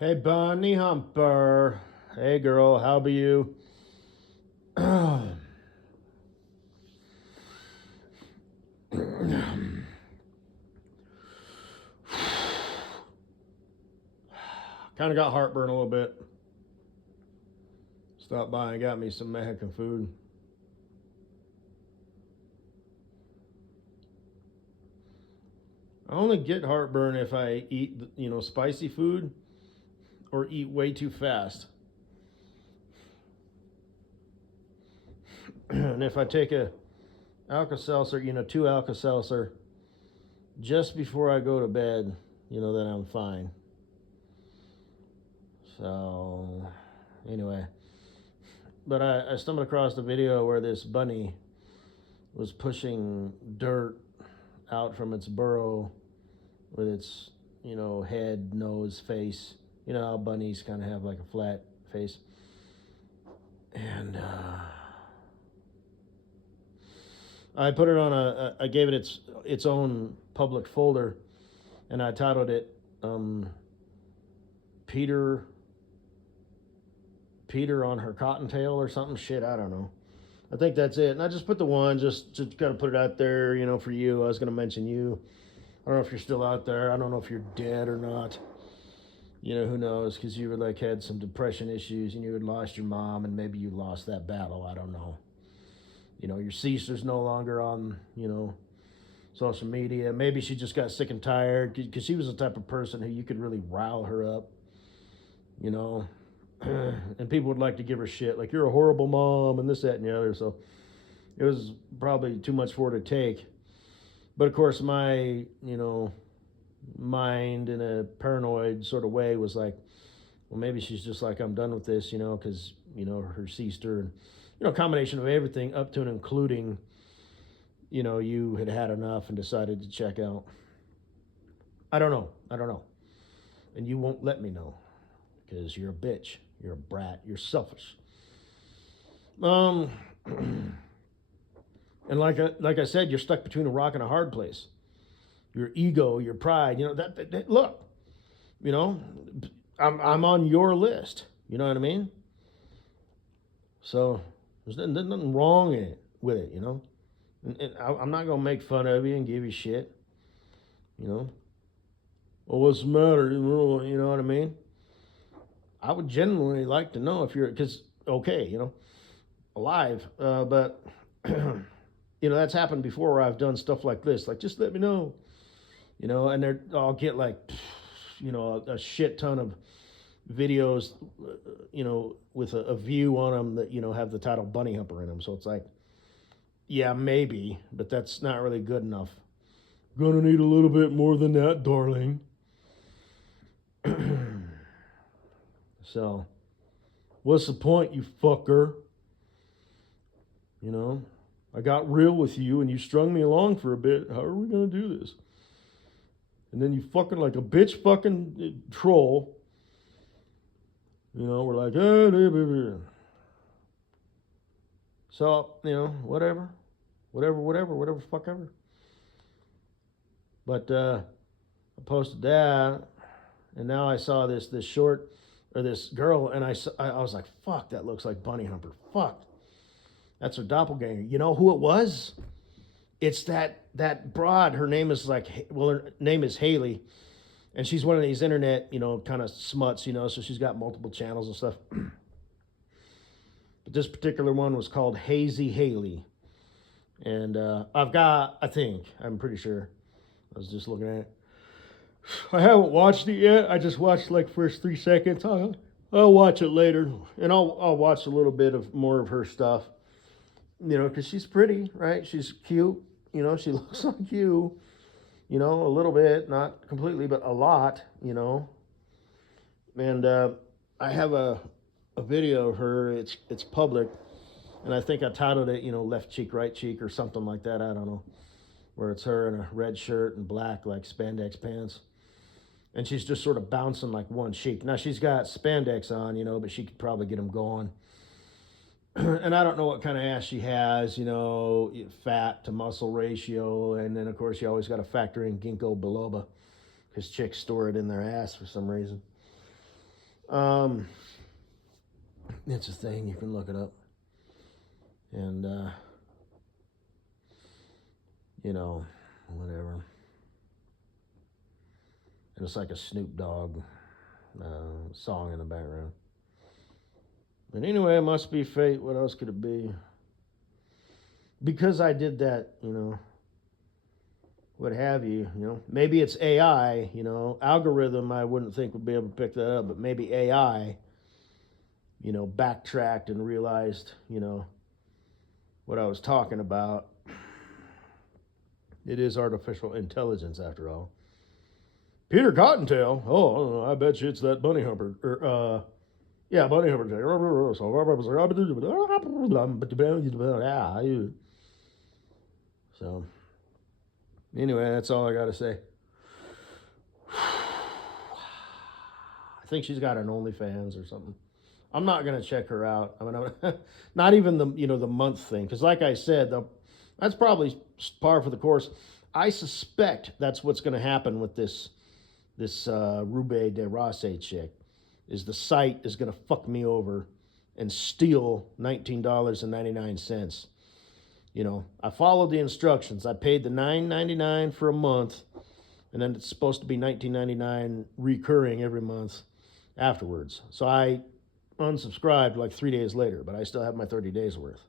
Hey, Bunny Humper. Hey, girl, how be you? Kind of got heartburn a little bit. Stopped by and got me some Mexican food. I only get heartburn if I eat, spicy food or eat way too fast. And if I take a Alka-Seltzer, two Alka-Seltzer just before I go to bed, then I'm fine. So, anyway. But I stumbled across a video where this bunny was pushing dirt out from its burrow with its, head, nose, face. You know how bunnies kind of have like a flat face. And I put it on I gave it its own public folder, and I titled it Peter on her cottontail or something. Shit, I don't know. I think that's it. And I just put the one just to kind of put it out there, for you. I was going to mention you. I don't know if you're still out there. I don't know if you're dead or not. Who knows? Because you were had some depression issues and you had lost your mom and maybe you lost that battle. I don't know. Your sister's no longer on, social media. Maybe she just got sick and tired because she was the type of person who you could really rile her up, and people would like to give her shit like you're a horrible mom and this, that, and the other. So it was probably too much for her to take. But of course, my mind in a paranoid sort of way was like, well, maybe she's just like, I'm done with this, because her sister and combination of everything up to and including, you had enough and decided to check out. I don't know, and you won't let me know because you're a bitch, you're a brat, you're selfish. Um, and like I said, you're stuck between a rock and a hard place. Your ego, your pride, that look, you know, I'm on your list. You know what I mean? So there's nothing wrong in it with it, And I'm not gonna make fun of you and give you shit, you know. Well, what's the matter? You know what I mean? I would genuinely like to know if you're, because okay, alive, but that's happened before where I've done stuff like this. Like, just let me know, and I'll get like, a shit ton of videos, with a view on them that have the title Bunny Humper in them. So it's like, yeah, maybe, but that's not really good enough. Gonna need a little bit more than that, darling. So, what's the point, you fucker? I got real with you and you strung me along for a bit. How are we gonna do this? And then you fucking like a bitch fucking troll. We're like, so, whatever, fuck ever. But I posted that, and now I saw this short, or this girl, and I was like, fuck, that looks like Bunny Humper. Fuck, that's her doppelganger. You know who it was? It's that broad. Her name is her name is Haley, and she's one of these internet, kind of smuts, so she's got multiple channels and stuff. But this particular one was called Hazy Haley. And I'm pretty sure. I was just looking at it. I haven't watched it yet. I just watched like first 3 seconds. I'll watch it later, and I'll watch a little bit of more of her stuff. Because she's pretty, right? She's cute. She looks like you. A little bit, not completely, but a lot. And I have a video of her. It's public, and I think I titled it, left cheek, right cheek, or something like that. I don't know. Where it's her in a red shirt and black like spandex pants, and she's just sort of bouncing like one cheek. Now she's got spandex on, but she could probably get them going. And I don't know what kind of ass she has, fat to muscle ratio, and then of course you always got to factor in ginkgo biloba, because chicks store it in their ass for some reason. Um, it's a thing. You can look it up. And, whatever. And it's like a Snoop Dogg song in the background. But anyway, it must be fate. What else could it be? Because I did that, what have you, maybe it's AI, algorithm I wouldn't think would be able to pick that up, but maybe AI, backtracked and realized, what I was talking about. It is artificial intelligence after all. Peter Cottontail. Oh, I bet you it's that bunny humper. Yeah, bunny humper. So, anyway, that's all I got to say. I think she's got an OnlyFans or something. I'm not gonna check her out. I mean, not even the month thing, because like I said, that's probably par for the course. I suspect that's what's going to happen with this Rube de Rossi chick. Is the site is going to fuck me over and steal $19.99. I followed the instructions. I paid the $9.99 for a month, and then it's supposed to be $19.99 recurring every month afterwards. So I unsubscribed like 3 days later, but I still have my 30 days worth.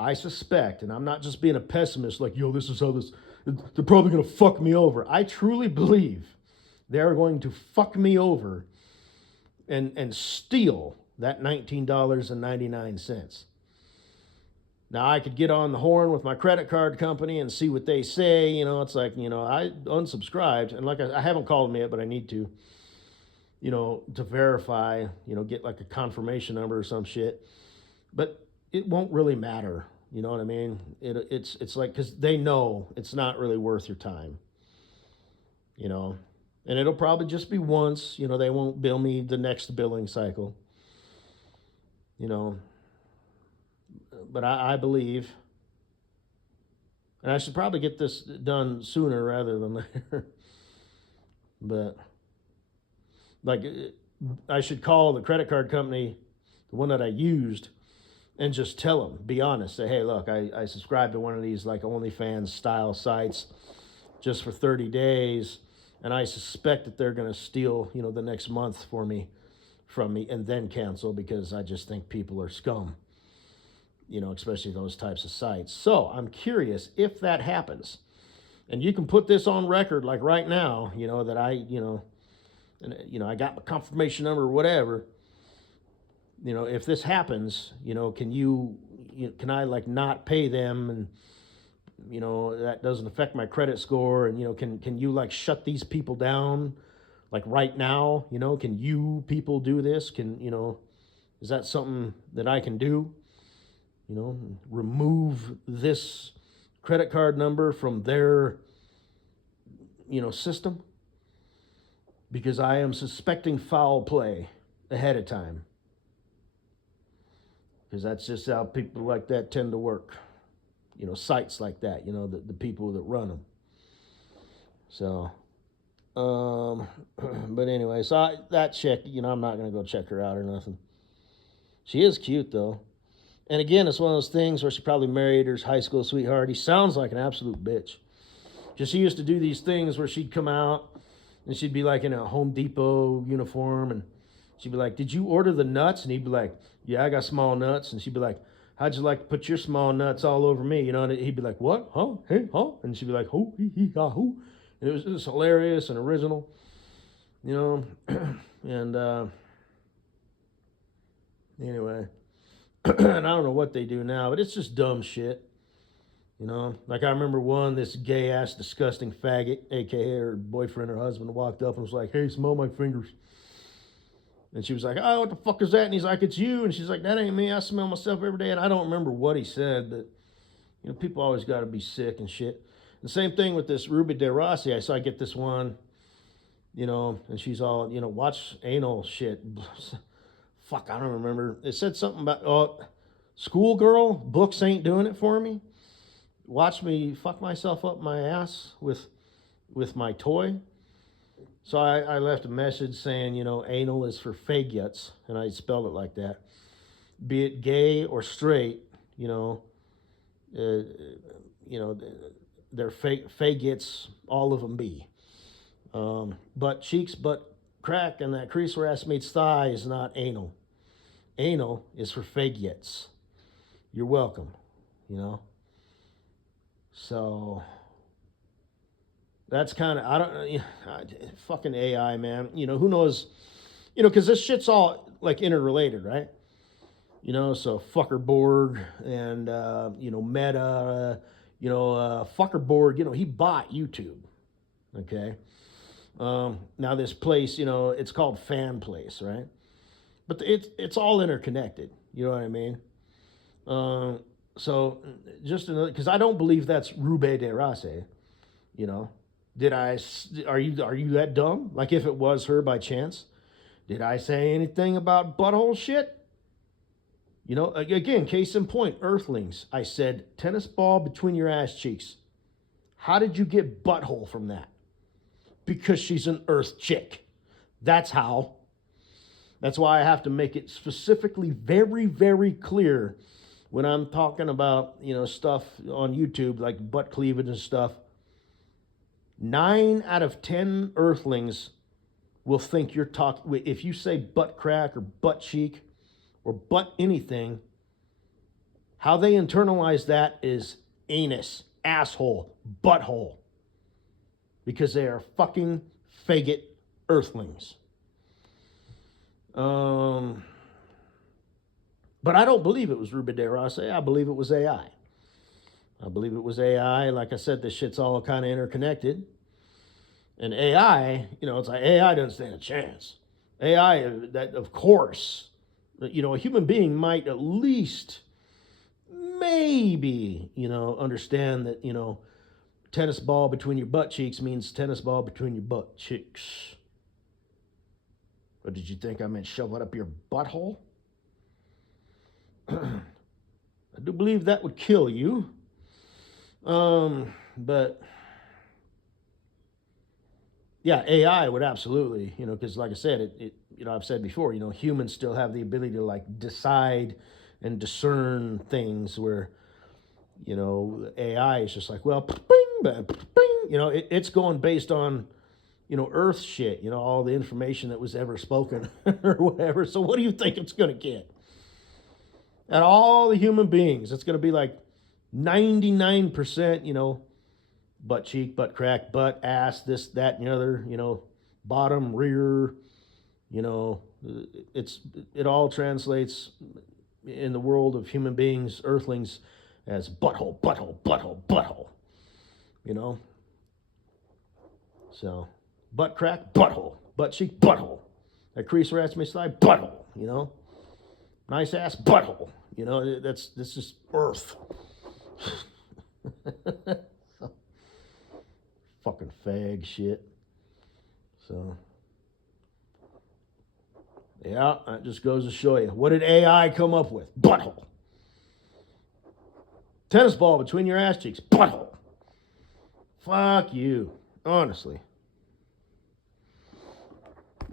I suspect, and I'm not just being a pessimist like, yo, this is how they're probably going to fuck me over. I truly believe they're going to fuck me over and steal that $19.99. Now, I could get on the horn with my credit card company and see what they say. It's like, I unsubscribed, and like I haven't called them yet, but I need to, to verify, get like a confirmation number or some shit. But it won't really matter. You know what I mean? It's like, because they know it's not really worth your time. And it'll probably just be once. They won't bill me the next billing cycle. But I believe, and I should probably get this done sooner rather than later. But like, I should call the credit card company, the one that I used, and just tell them, be honest, say, hey, look, I subscribed to one of these like OnlyFans style sites just for 30 days, and I suspect that they're going to steal, the next month from me, and then cancel, because I just think people are scum, especially those types of sites. So I'm curious if that happens, and you can put this on record, like right now, that I, I got my confirmation number or whatever. If this happens, can I like not pay them, and that doesn't affect my credit score, and can you like shut these people down like right now? Can you people do this? Is that something that I can do? Remove this credit card number from their system, because I am suspecting foul play ahead of time. Because that's just how people like that tend to work. Sites like that, the people that run them. So, but anyway, so that chick, I'm not going to go check her out or nothing. She is cute, though. And again, it's one of those things where she probably married her high school sweetheart. He sounds like an absolute bitch. Because she used to do these things where she'd come out and she'd be like in a Home Depot uniform, and she'd be like, did you order the nuts? And he'd be like, yeah, I got small nuts. And she'd be like, how'd you like to put your small nuts all over me? And he'd be like, what? Huh? Hey, huh? And she'd be like, hoo, hee, hee, ha, hoo. And it was just hilarious and original, and anyway, and I don't know what they do now, but it's just dumb shit. Like I remember this gay ass disgusting faggot, aka her boyfriend or husband, walked up and was like, hey, smell my fingers. And she was like, oh, what the fuck is that? And he's like, it's you. And she's like, that ain't me. I smell myself every day. And I don't remember what he said, but, people always got to be sick and shit. The same thing with this Ruby De Rossi. I saw I get this one, and she's all, watch anal shit. Fuck, I don't remember. It said something about, schoolgirl, books ain't doing it for me. Watch me fuck myself up my ass with my toy. So I left a message saying, anal is for faggots, and I spelled it like that. Be it gay or straight, uh, you know, they're faggots, all of them be. Butt cheeks, butt crack, and that crease where ass meets thigh is not anal. Anal is for faggots. You're welcome, you know. So that's kind of I don't fucking AI, man. Who knows? Because this shit's all like interrelated, right? So fucker Borg and Meta, fucker Borg. He bought YouTube. Okay. Now this place, it's called Fan Place, right? But it's all interconnected. You know what I mean? So just another, because I don't believe that's Rube de Race. You know, did I? Are you that dumb? Like if it was her by chance, did I say anything about butthole shit? Again, case in point, Earthlings. I said tennis ball between your ass cheeks. How did you get butthole from that? Because she's an Earth chick. That's how. That's why I have to make it specifically very, very clear when I'm talking about, stuff on YouTube like butt cleavage and stuff. 9 out of 10 Earthlings will think you're talking. If you say butt crack or butt cheek or butt anything, how they internalize that is anus, asshole, butthole. Because they are fucking faggot Earthlings. But I don't believe it was Ruben de Rossi. I believe it was AI. Like I said, this shit's all kind of interconnected. And AI, it's like AI doesn't stand a chance. AI, that of course, a human being might at least, maybe, understand that, tennis ball between your butt cheeks means tennis ball between your butt cheeks. Or did you think I meant shove it up your butthole? I do believe that would kill you. But yeah, AI would absolutely, because like I said, I've said before, humans still have the ability to like decide and discern things where, AI is just like, well, bing, bing, bing, it's going based on, Earth shit, all the information that was ever spoken or whatever. So what do you think it's going to get? And all the human beings, it's going to be like 99%, butt cheek, butt crack, butt, ass, this, that, and the other, bottom, rear, it all translates in the world of human beings, Earthlings, as butthole, butthole, butthole, butthole, So, butt crack, butthole, butt cheek, butthole, that crease rats me slide, butthole, nice ass, butthole, that's just Earth. Fucking fag shit. So, yeah, that just goes to show you. What did AI come up with? Butthole. Tennis ball between your ass cheeks. Butthole. Fuck you. Honestly.